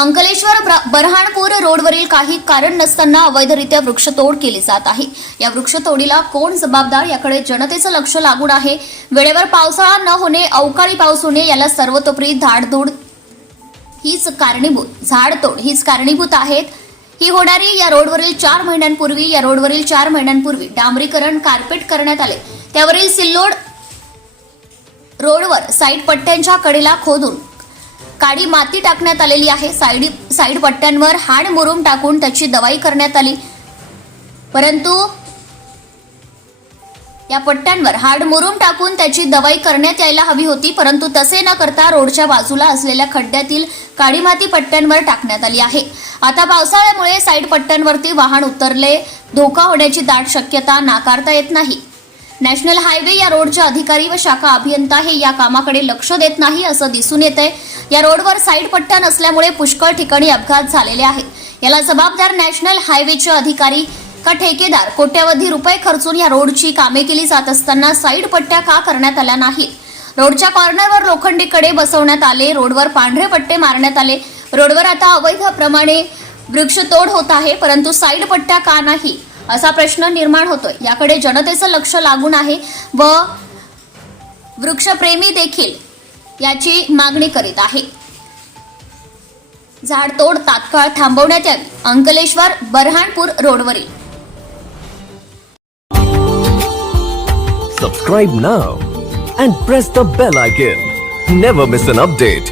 अंकलेश्वर ब्र- बरहाणपूर रोडवरील काही कारण नसताना अवैधरित्या वृक्षतोड केली जात आहे. या वृक्षतोडीला कोण जबाबदार? याकडे जनतेचं लक्ष लागून आहे. वेळेवर पावसाळा न होणे अवकाळी पाऊस होणे याला सर्वतोपरी धाडधूड हीच कारणीभूत झाडतोड हीच कारणीभूत आहेत. ही होणारी या रोडवरील चार महिन्यांपूर्वी या रोडवरील चार महिन्यांपूर्वी डांबरीकरण कार्पेट करण्यात आले. त्यावरील सिल्लोड रोडवर साईड पट्ट्यांच्या कडेला खोदून काळी माती टाकण्यात आलेली आहे. साईड साईड पट्ट्यांवर हाड मुरुम टाकून त्याची दवाई करण्यात आली. परंतु या पट्ट्यांवर हाड मुरुम टाकून त्याची दवाई करण्यात यायला हवी होती. परंतु तसे न करता रोडच्या बाजूला असलेल्या खड्ड्यातील काळी माती पट्ट्यांवर टाकण्यात आली आहे. आता पावसाळ्यामुळे साईड पट्ट्यांवरती वाहन उतरले. धोका होण्याची दाट शक्यता नाकारता येत नाही. नॅशनल हायवे या रोडचे अधिकारी व शाखा अभियंता हे या कामाकडे लक्ष देत नाही असं दिसून येत आहे या रोडवर साईड पट्ट्या नसल्यामुळे पुष्कळ ठिकाणी अपघात झालेले आहेत. याला जबाबदार नॅशनल हायवेचे अधिकारी का ठेकेदार कोट्यावधी रुपये खर्चून या रोडची कामे केली जात असताना साईड पट्ट्या का करण्यात आल्या नाहीत? रोडच्या कॉर्नरवर लोखंडीकडे बसवण्यात आले रोडवर पांढरे पट्टे मारण्यात आले. रोडवर आता अवैधप्रमाणे वृक्षतोड होत आहे परंतु साईड पट्ट्या का नाही? असा प्रश्न निर्माण होतोय. याकडे जनतेचं लक्ष लागून आहे व वृक्षप्रेमी देखील याची मागणी करीत आहे. झाडतोड तात्काळ थांबवण्यात यावी. अंकलेश्वर बरहाणपूर रोडवरील. Subscribe now and press the bell icon never miss an update